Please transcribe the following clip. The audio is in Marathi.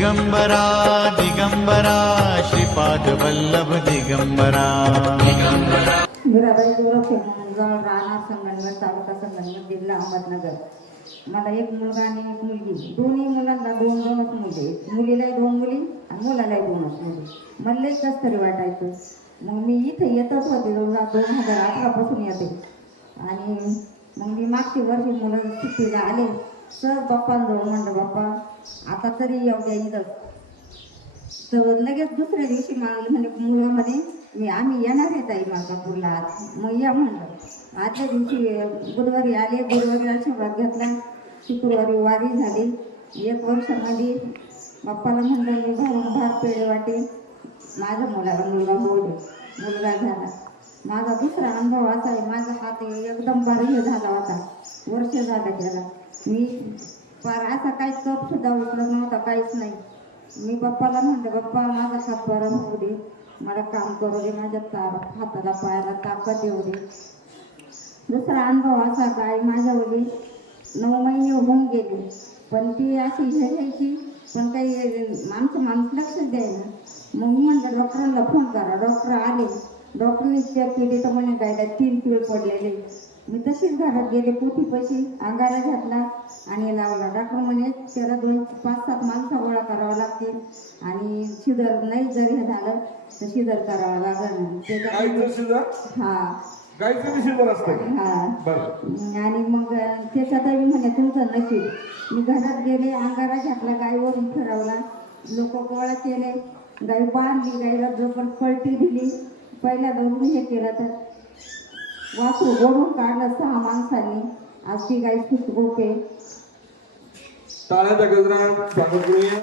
दिगंबरा दिगंबरा श्रीपाद वल्लभ दिगंबरा मीराबाई गोरखे मुलगाव राहणार संगमनेर तालुका संगमनेर जिल्हा अहमदनगर. मला एक मुलगा आणि एक मुलगी. दोन्ही मुलांना दोन दोनच मुली. मुलीलाही दोन मुली आणि मुलालाही दोनच मुली. मला लई कसं तरी वाटायचं. मग मी इथे येतच होते 2018 पासून येते. आणि मग मी मागच्या वर्षी मुलं सुट्टीला आले सर बाप्पांजवळ म्हणलं बाप्पा आता तरी येऊ द्या इथं. तर लगेच दुसऱ्या दिवशी म्हणजे मुलं म्हणे आम्ही येणार आहे ताई मालकापूरला आज. मग या म्हणलं. आजच्या दिवशी बुधवारी आले. गुरुवारी आशीर्वाद घेतला. शुक्रवारी वारी झाली. 1 वर्षामध्ये बाप्पाला म्हणलं मी भार पेढे वाटे माझ्या मुलगा होऊ दे. मुलगा झाला. माझा दुसरा अनुभव असा आहे माझा हात एकदम बारीक झाला होता. वर्ष झालं त्याला. मी फार असा काही कप सुद्धा उचलत नव्हता काहीच नाही. मी बाप्पाला म्हणते बाप्पा माझा हात बरा होऊ दे. मला काम करू दे. माझ्या हाताला पायाला ताकद येऊ दे. दुसरा अनुभव असा काय माझ्या वडील 9 महिने होऊन गेले पण ती अशी घ्यायची पण काही माणूस लक्षच द्यायला. मग मी म्हणलं डॉक्टरांना फोन करा. डॉक्टर आले. डॉक्टरने चेक केली तर म्हणे काय 3 पिळ पडलेले. मी तशीच घरात गेले पोथीपाशी अंगारा घातला आणि लावला. डॉक्टर म्हणे त्याला 5-7 माणसं गोळा करावं लागतील आणि शिजर नाही जरी हे झालं तर शिजर करावं लागेल. हा आणि मग त्याच्यातही म्हणे तुमचं नशीब. मी घरात गेले अंगारा घातला गायवरून फिरवला. लोक गोळा केले. गाई बांधली. गाईला जोपर्यंत पलटी दिली पहिल्या धरून हे केलं तर वासरू ओढून काढलं 6 माणसांनी. आज ती गाई खूप गोपे. टाळ्याचा गजरा